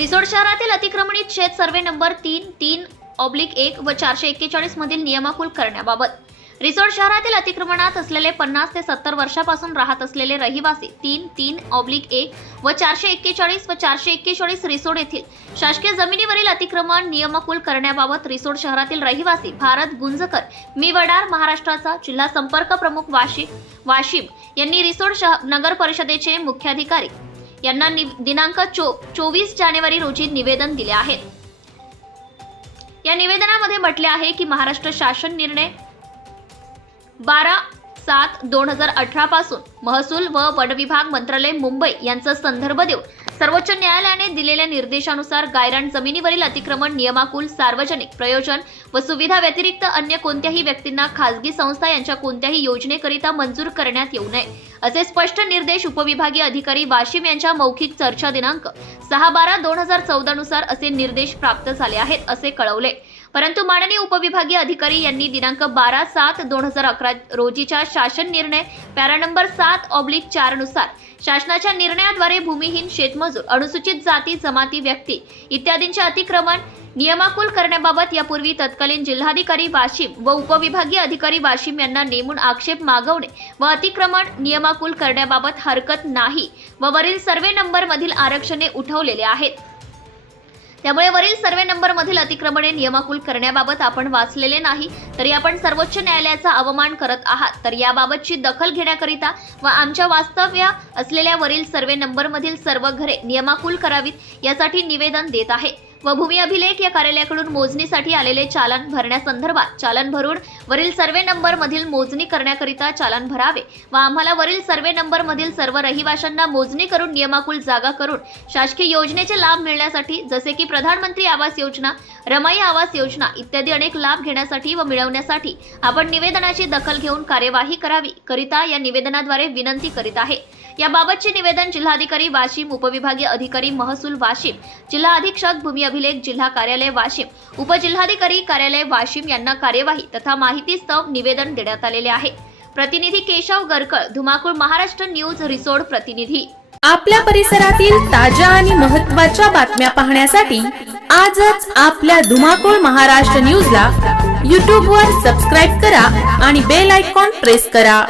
रिसोड शहरातील अतिक्रमणित शेत survey number तीन तीन ऑब्लिक एक व चारशे एक्केचाळीस मधील नियमाकुल करण्याबाबत. रिसोड शहरातील अतिक्रमणात असलेले पन्नास ते सत्तर वर्षापासून राहत असलेले रहिवासी तीन तीन ऑब्लिक एक व चारशे एक्केचाळीस व चारशे एक्केचाळीस रिसोड येथील शासकीय जमिनीवरील अतिक्रमण नियमकुल करण्याबाबत रिसोड शहरातील रहिवासी भारत गुंजकर मी वडार महाराष्ट्राचा जिल्हा संपर्क प्रमुख वाशिम वाशिम यांनी रिसोड शह- नगर परिषदेचे मुख्याधिकारी यांना दिनांक चो चोवीस जानेवारी रोजी निवेदन दिले आहे या निवेदनामध्ये म्हटले आहे की महाराष्ट्र शासन निर्णय बारा सात दोन हजार अठरा पासून महसूल व वन विभाग मंत्रालय मुंबई यांचा संदर्भ देऊन सर्वोच्च न्यायालयाने दिलेल्या निर्देशानुसार गायरान जमिनीवरील अतिक्रमण नियमाकुल सार्वजनिक प्रयोजन व सुविधा व्यतिरिक्त अन्य कोणत्याही व्यक्तींना खासगी संस्था यांच्या कोणत्याही योजनेकरिता मंजूर करण्यात येऊ नये असे स्पष्ट निर्देश उपविभागीय अधिकारी वाशिम यांच्या मौखिक चर्चा दिनांक सहा बारा दोन हजार चौदा नुसार असे निर्देश प्राप्त झाले आहेत असे कळवले. परंतु माननीय उपविभागीय अधिकारी यांनी दिनांक बारा सात दोन हजार अकरा रोजीच्या शासन निर्णय पॅरा नंबर सात ऑब्लिक चारनुसार शासनाच्या निर्णयाद्वारे भूमिहीन शेतमजूर अनुसूचित जाती जमाती व्यक्ती इत्यादींचे अतिक्रमण नियमाकुल करण्याबाबत यापूर्वी तत्कालीन जिल्हाधिकारी वाशिम व उपविभागीय अधिकारी वाशिम यांना नेमून आक्षेप मागवणे व अतिक्रमण नियमाकुल करण्याबाबत हरकत नाही व वरील सर्वे नंबर मधील आरक्षणे उठवलेले आहेत. त्यामुळे वरील सर्वे नंबर मधील अतिक्रमणे नियमाकुल करण्याबाबत आपण वाचलेले नाही तरी आपण सर्वोच्च न्यायालयाचा अवमान करत आहात. तर याबाबतची दखल घेण्याकरिता व आमच्या वास्तव्य असलेल्या वरील सर्वे नंबर मधील सर्व घरे नियमाकुल करावीत यासाठी निवेदन देत आहे. व भूमी अभिलेख या कार्यालयाकडून मोजणीसाठी आलेले चालन भरण्यासंदर्भात चालन भरून वरील सर्वे नंबर मधील मोजणी करण्याकरिता चालन भरावे व आम्हाला वरील सर्वे नंबर मधील सर्व रहिवाशांना मोजणी करून नियमाकुल जागा करून शासकीय योजनेचे लाभ मिळण्यासाठी जसे की प्रधानमंत्री आवास योजना रमाई आवास योजना इत्यादी अनेक लाभ घेण्यासाठी व मिळवण्यासाठी आपण निवेदनाची दखल घेऊन कार्यवाही करावी करिता या निवेदनाद्वारे विनंती करीत आहे. याबाबतचे निवेदन जिल्हाधिकारी वाशिम उपविभागीय अधिकारी महसूल वाशिम जिल्हा अधीक्षक भूमी अभिलेख जिल्हा कार्यालय वाशिम. उपजिल्हाधिकारी कार्यालय वाशिम यांना कार्यवाही तथा माहिती स्तंभ निवेदन देण्यात आलेले आहे. प्रतिनिधी केशव गरकळ धुमाकूळ महाराष्ट्र न्यूज रिसोड प्रतिनिधी. आपल्या परिसरातील ताज्या आणि महत्त्वाच्या बातम्या पाहण्यासाठी आजच आपल्या धुमाकूळ महाराष्ट्र न्यूजला यूट्यूबवर सबस्क्राईब करा आणि बेल आयकॉन प्रेस करा.